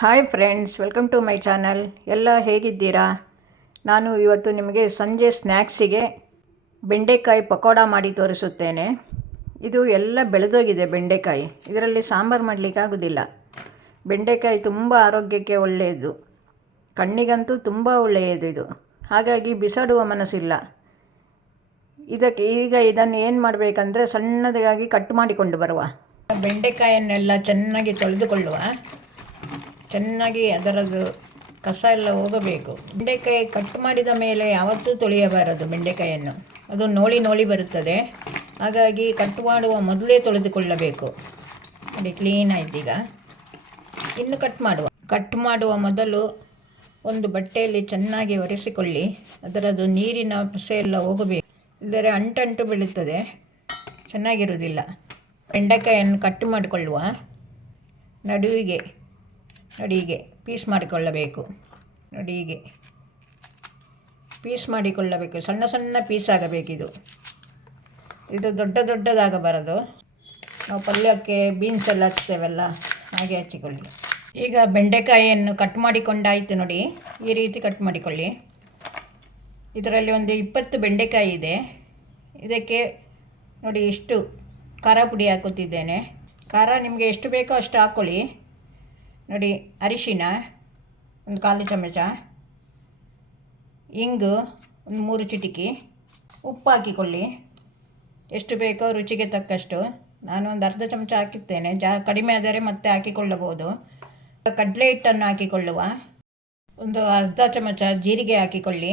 Hi friends, welcome to my channel. ಎಲ್ಲ ಹೇಗಿದ್ದೀರಾ? ನಾನು ಇವತ್ತು ನಿಮಗೆ ಸಂಜೆ ಸ್ನ್ಯಾಕ್ಸಿಗೆ ಬೆಂಡೆಕಾಯಿ ಪಕೋಡ ಮಾಡಿ ತೋರಿಸುತ್ತೇನೆ. ಇದು ಎಲ್ಲ ಬೆಳೆದೋಗಿದೆ ಬೆಂಡೆಕಾಯಿ. ಇದರಲ್ಲಿ ಸಾಂಬಾರು ಮಾಡಲಿಕ್ಕೆ ಆಗೋದಿಲ್ಲ. ಬೆಂಡೆಕಾಯಿ ತುಂಬ ಆರೋಗ್ಯಕ್ಕೆ ಒಳ್ಳೆಯದು, ಕಣ್ಣಿಗಂತೂ ತುಂಬ ಒಳ್ಳೆಯದು ಇದು. ಹಾಗಾಗಿ ಬಿಸಾಡುವ ಮನಸ್ಸಿಲ್ಲ. ಇದನ್ನು ಏನು ಮಾಡಬೇಕಂದ್ರೆ ಸಣ್ಣದಾಗಿ ಕಟ್ ಮಾಡಿಕೊಂಡು ಬರುವ ಬೆಂಡೆಕಾಯನ್ನೆಲ್ಲ ಚೆನ್ನಾಗಿ ತೊಳೆದುಕೊಳ್ಳುವ. ಚೆನ್ನಾಗಿ ಅದರದ್ದು ಕಸ ಎಲ್ಲ ಹೋಗಬೇಕು. ಬೆಂಡೆಕಾಯಿ ಕಟ್ ಮಾಡಿದ ಮೇಲೆ ಯಾವತ್ತೂ ತೊಳೆಯಬಾರದು ಬೆಂಡೆಕಾಯನ್ನು, ಅದು ನೋಳಿ ಬರುತ್ತದೆ. ಹಾಗಾಗಿ ಕಟ್ ಮಾಡುವ ಮೊದಲೇ ತೊಳೆದುಕೊಳ್ಳಬೇಕು. ನೋಡಿ, ಕ್ಲೀನ್ ಆಯ್ತು. ಈಗ ಇನ್ನು ಕಟ್ ಮಾಡುವ ಮೊದಲು ಒಂದು ಬಟ್ಟೆಯಲ್ಲಿ ಚೆನ್ನಾಗಿ ಒರೆಸಿಕೊಳ್ಳಿ. ಅದರದ್ದು ನೀರಿನ ಪಸೆ ಎಲ್ಲ ಹೋಗಬೇಕು, ಇಲ್ಲದರೆ ಅಂಟು ಬೀಳುತ್ತದೆ, ಚೆನ್ನಾಗಿರುವುದಿಲ್ಲ. ಬೆಂಡೆಕಾಯನ್ನು ಕಟ್ ಮಾಡಿಕೊಳ್ಳುವ. ನಡುವಿಗೆ ಹೀಗೆ ಪೀಸ್ ಮಾಡಿಕೊಳ್ಳಬೇಕು. ನೋಡಿ, ಹೀಗೆ ಪೀಸ್ ಮಾಡಿಕೊಳ್ಳಬೇಕು. ಸಣ್ಣ ಸಣ್ಣ ಪೀಸ್ ಆಗಬೇಕಿದು. ಇದು ದೊಡ್ಡದಾಗಬಾರದು. ನಾವು ಪಲ್ಯಕ್ಕೆ ಬೀನ್ಸ್ ಎಲ್ಲ ಹಚ್ತೇವಲ್ಲ, ಹಾಗೆ ಹಚ್ಚಿಕೊಳ್ಳಿ. ಈಗ ಬೆಂಡೆಕಾಯಿಯನ್ನು ಕಟ್ ಮಾಡಿಕೊಂಡಾಯಿತು. ನೋಡಿ, ಈ ರೀತಿ ಕಟ್ ಮಾಡಿಕೊಳ್ಳಿ. ಇದರಲ್ಲಿ ಒಂದು 20 ಬೆಂಡೆಕಾಯಿ ಇದೆ. ಇದಕ್ಕೆ ನೋಡಿ ಇಷ್ಟು ಖಾರ ಪುಡಿ ಹಾಕುತ್ತಿದ್ದೇನೆ. ಖಾರ ನಿಮಗೆ ಎಷ್ಟು ಬೇಕೋ ಅಷ್ಟು ಹಾಕ್ಕೊಳ್ಳಿ. ನೋಡಿ, ಅರಿಶಿನ ಒಂದು 1/4 ಚಮಚ, ಇಂಗು ಒಂದು 3 ಚಿಟಿಕೆ, ಉಪ್ಪು ಹಾಕಿಕೊಳ್ಳಿ ಎಷ್ಟು ಬೇಕೋ ರುಚಿಗೆ ತಕ್ಕಷ್ಟು. ನಾನು ಒಂದು ಅರ್ಧ ಚಮಚ ಹಾಕಿರ್ತೇನೆ. ಕಡಿಮೆ ಆದರೆ ಮತ್ತೆ ಹಾಕಿಕೊಳ್ಳಬಹುದು. ಕಡಲೆ ಹಿಟ್ಟನ್ನು ಹಾಕಿಕೊಳ್ಳುವ. ಒಂದು ಅರ್ಧ ಚಮಚ ಜೀರಿಗೆ ಹಾಕಿಕೊಳ್ಳಿ.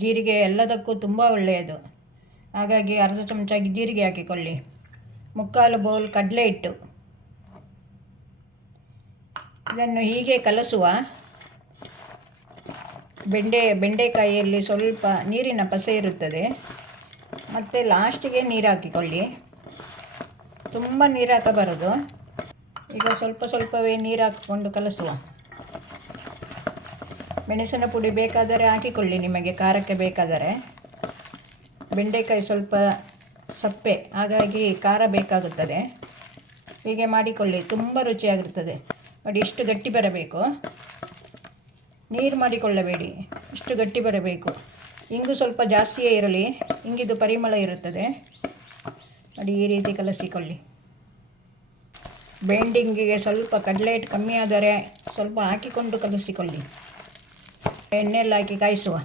ಜೀರಿಗೆ ಎಲ್ಲದಕ್ಕೂ ತುಂಬ ಒಳ್ಳೆಯದು, ಹಾಗಾಗಿ ಅರ್ಧ ಚಮಚ ಜೀರಿಗೆ ಹಾಕಿಕೊಳ್ಳಿ. 3/4 ಬೌಲ್ ಕಡಲೆ ಹಿಟ್ಟು. ಇದನ್ನು ಹೀಗೆ ಕಲಸುವ. ಬೆಂಡೆಕಾಯಿಯಲ್ಲಿ ಸ್ವಲ್ಪ ನೀರಿನ ಪಸೆ ಇರುತ್ತದೆ. ಮತ್ತು ಲಾಸ್ಟಿಗೆ ನೀರು ಹಾಕಿಕೊಳ್ಳಿ. ತುಂಬ ನೀರು ಹಾಕಬಾರದು. ಈಗ ಸ್ವಲ್ಪವೇ ನೀರು ಹಾಕಿಕೊಂಡು ಕಲಸುವ. ಮೆಣಸಿನ ಪುಡಿ ಬೇಕಾದರೆ ಹಾಕಿಕೊಳ್ಳಿ, ನಿಮಗೆ ಖಾರಕ್ಕೆ ಬೇಕಾದರೆ. ಬೆಂಡೆಕಾಯಿ ಸ್ವಲ್ಪ ಸಪ್ಪೆ, ಹಾಗಾಗಿ ಖಾರ ಬೇಕಾಗುತ್ತದೆ. ಹೀಗೆ ಮಾಡಿಕೊಳ್ಳಿ, ತುಂಬ ರುಚಿಯಾಗಿರುತ್ತದೆ. ನೋಡಿ, ಇಷ್ಟು ಗಟ್ಟಿ ಬರಬೇಕು. ನೀರು ಮಾಡಿಕೊಳ್ಳಬೇಡಿ, ಇಷ್ಟು ಗಟ್ಟಿ ಬರಬೇಕು. ಇಂಗು ಸ್ವಲ್ಪ ಜಾಸ್ತಿಯೇ ಇರಲಿ, ಇಂಗಿದು ಪರಿಮಳ ಇರುತ್ತದೆ. ನೋಡಿ, ಈ ರೀತಿ ಕಲಸಿಕೊಳ್ಳಿ. ಬೆಂಡಿಂಗಿಗೆ ಸ್ವಲ್ಪ ಕಡಲೆ ಹಿಟ್ಟು ಕಮ್ಮಿ ಆದರೆ ಸ್ವಲ್ಪ ಹಾಕಿಕೊಂಡು ಕಲಸಿಕೊಳ್ಳಿ. ಎಣ್ಣೆಯಲ್ಲಿ ಹಾಕಿ ಕಾಯಿಸುವ.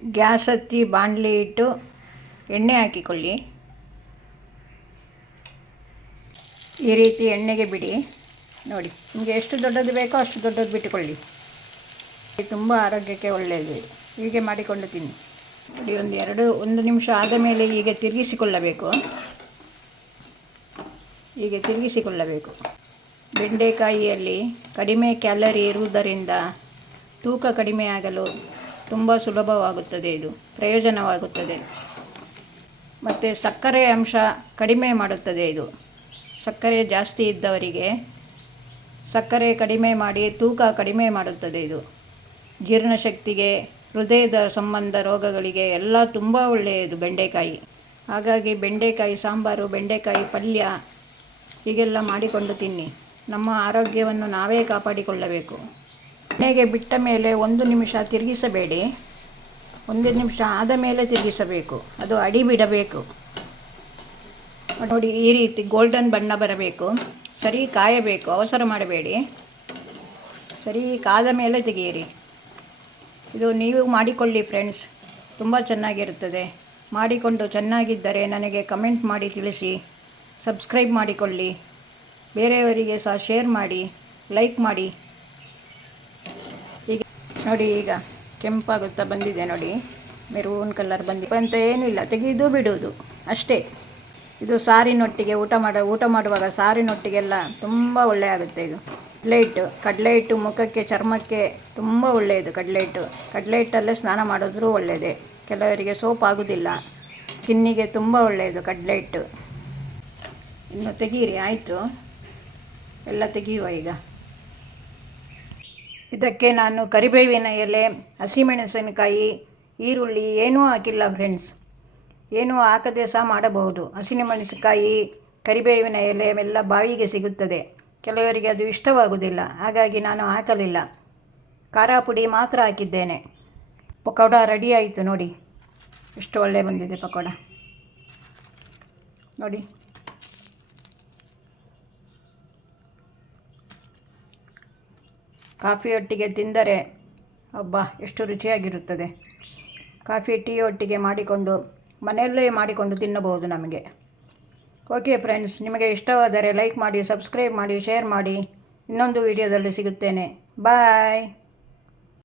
ಗ್ಯಾಸ್ ಹಚ್ಚಿ ಬಾಣಲಿ ಇಟ್ಟು ಎಣ್ಣೆ ಹಾಕಿಕೊಳ್ಳಿ. ಈ ರೀತಿ ಎಣ್ಣೆಗೆ ಬಿಡಿ. ನೋಡಿ, ನಿಮಗೆ ಎಷ್ಟು ದೊಡ್ಡದು ಬೇಕೋ ಅಷ್ಟು ದೊಡ್ಡದು ಬಿಟ್ಟುಕೊಳ್ಳಿ. ತುಂಬ ಆರೋಗ್ಯಕ್ಕೆ ಒಳ್ಳೆಯದು. ಹೀಗೆ ಮಾಡಿಕೊಂಡು ತಿನ್ನಿ. ನೋಡಿ, ಒಂದು ನಿಮಿಷ ಆದ ಮೇಲೆ ಹೀಗೆ ತಿರುಗಿಸಿಕೊಳ್ಳಬೇಕು. ಬೆಂಡೆಕಾಯಿಯಲ್ಲಿ ಕಡಿಮೆ ಕ್ಯಾಲರಿ ಇರುವುದರಿಂದ ತೂಕ ಕಡಿಮೆ ಆಗಲು ತುಂಬ ಸುಲಭವಾಗುತ್ತದೆ. ಇದು ಪ್ರಯೋಜನವಾಗುತ್ತದೆ. ಮತ್ತು ಸಕ್ಕರೆ ಅಂಶ ಕಡಿಮೆ ಮಾಡುತ್ತದೆ. ಇದು ಸಕ್ಕರೆ ಜಾಸ್ತಿ ಇದ್ದವರಿಗೆ ಸಕ್ಕರೆ ಕಡಿಮೆ ಮಾಡಿ ತೂಕ ಕಡಿಮೆ ಮಾಡುತ್ತದೆ. ಇದು ಜೀರ್ಣಶಕ್ತಿಗೆ, ಹೃದಯದ ಸಂಬಂಧ ರೋಗಗಳಿಗೆ ಎಲ್ಲ ತುಂಬ ಒಳ್ಳೆಯದು ಬೆಂಡೆಕಾಯಿ. ಹಾಗಾಗಿ ಬೆಂಡೆಕಾಯಿ ಸಾಂಬಾರು, ಬೆಂಡೆಕಾಯಿ ಪಲ್ಯ ಹೀಗೆಲ್ಲ ಮಾಡಿಕೊಂಡು ತಿನ್ನಿ. ನಮ್ಮ ಆರೋಗ್ಯವನ್ನು ನಾವೇ ಕಾಪಾಡಿಕೊಳ್ಳಬೇಕು. ಎಣ್ಣೆಗೆ ಬಿಟ್ಟ ಮೇಲೆ 1 ನಿಮಿಷ ತಿರುಗಿಸಬೇಡಿ. 1 ನಿಮಿಷ ಆದ ಮೇಲೆ ತಿರುಗಿಸಬೇಕು. ಅದು ಅಡಿ ಬಿಡಬೇಕು. ನೋಡಿ, ಈ ರೀತಿ ಗೋಲ್ಡನ್ ಬಣ್ಣ ಬರಬೇಕು. ಸರಿ ಕಾಯಬೇಕು, ಅವಸರ ಮಾಡಬೇಡಿ. ಸರಿ ಕಾದ ಮೇಲೆ ತೆಗೆಯಿರಿ. ಇದು ನೀವು ಮಾಡಿಕೊಳ್ಳಿ ಫ್ರೆಂಡ್ಸ್, ತುಂಬ ಚೆನ್ನಾಗಿರುತ್ತದೆ. ಮಾಡಿಕೊಂಡು ಚೆನ್ನಾಗಿದ್ದರೆ ನನಗೆ ಕಮೆಂಟ್ ಮಾಡಿ ತಿಳಿಸಿ. ಸಬ್ಸ್ಕ್ರೈಬ್ ಮಾಡಿಕೊಳ್ಳಿ. ಬೇರೆಯವರಿಗೆ ಸಹ ಶೇರ್ ಮಾಡಿ, ಲೈಕ್ ಮಾಡಿ. ಈಗ ನೋಡಿ, ಈಗ ಕೆಂಪಾಗುತ್ತಾ ಬಂದಿದೆ. ನೋಡಿ, ಮೆರೂನ್ ಕಲರ್ ಬಂದಿದೆ ಅಂತ ಏನಿಲ್ಲ, ತೆಗೆದು ಬಿಡುವುದು ಅಷ್ಟೇ. ಇದು ಸಾರಿನೊಟ್ಟಿಗೆ ಊಟ ಮಾಡುವಾಗ ಸಾರಿನೊಟ್ಟಿಗೆಲ್ಲ ತುಂಬ ಒಳ್ಳೆಯಾಗುತ್ತೆ. ಇದು ಕಡಲೆ ಹಿಟ್ಟು ಮುಖಕ್ಕೆ, ಚರ್ಮಕ್ಕೆ ತುಂಬ ಒಳ್ಳೆಯದು. ಕಡಲೆ ಹಿಟ್ಟಲ್ಲೇ ಸ್ನಾನ ಮಾಡಿದ್ರೂ ಒಳ್ಳೆಯದೇ. ಕೆಲವರಿಗೆ ಸೋಪ್ ಆಗೋದಿಲ್ಲ, ಸ್ಕಿನ್ನಿಗೆ ತುಂಬ ಒಳ್ಳೆಯದು ಕಡಲೆ ಹಿಟ್ಟು. ಇನ್ನು ತೆಗೀರಿ. ಆಯಿತು, ಎಲ್ಲ ತೆಗೆಯುವ. ಈಗ ಇದಕ್ಕೆ ನಾನು ಕರಿಬೇವಿನ ಎಲೆ, ಹಸಿಮೆಣಸಿನಕಾಯಿ, ಈರುಳ್ಳಿ ಏನೂ ಹಾಕಿಲ್ಲ ಫ್ರೆಂಡ್ಸ್. ಏನೂ ಹಾಕದೆ ಸಹ ಮಾಡಬಹುದು. ಹಸಿಮೆಣಸಿನಕಾಯಿ, ಕರಿಬೇವಿನ ಎಲೆ ಎಲ್ಲ ಬಾವಿಗೆ ಸಿಗುತ್ತದೆ. ಕೆಲವರಿಗೆ ಅದು ಇಷ್ಟವಾಗುವುದಿಲ್ಲ, ಹಾಗಾಗಿ ನಾನು ಹಾಕಲಿಲ್ಲ. ಖಾರ ಪುಡಿ ಮಾತ್ರ ಹಾಕಿದ್ದೇನೆ. ಪಕೋಡ ರೆಡಿ ಆಯಿತು ನೋಡಿ, ಎಷ್ಟು ಒಳ್ಳೆ ಬಂದಿದೆ ಪಕೋಡ ನೋಡಿ. ಕಾಫಿಯೊಟ್ಟಿಗೆ ತಿಂದರೆ ಅಬ್ಬಾ ಎಷ್ಟು ರುಚಿಯಾಗಿರುತ್ತದೆ. ಕಾಫಿ ಟೀ ಒಟ್ಟಿಗೆ ಮಾಡಿಕೊಂಡು ಮನೆಯಲ್ಲೇ ಮಾಡಿಕೊಂಡು ತಿನ್ನಬಹುದು ನಮಗೆ. ಓಕೆ ಫ್ರೆಂಡ್ಸ್, ನಿಮಗೆ ಇಷ್ಟವಾದರೆ ಲೈಕ್ ಮಾಡಿ, ಸಬ್ಸ್ಕ್ರೈಬ್ ಮಾಡಿ, ಶೇರ್ ಮಾಡಿ. ಇನ್ನೊಂದು ವಿಡಿಯೋದಲ್ಲಿ ಸಿಗುತ್ತೇನೆ. ಬಾಯ್.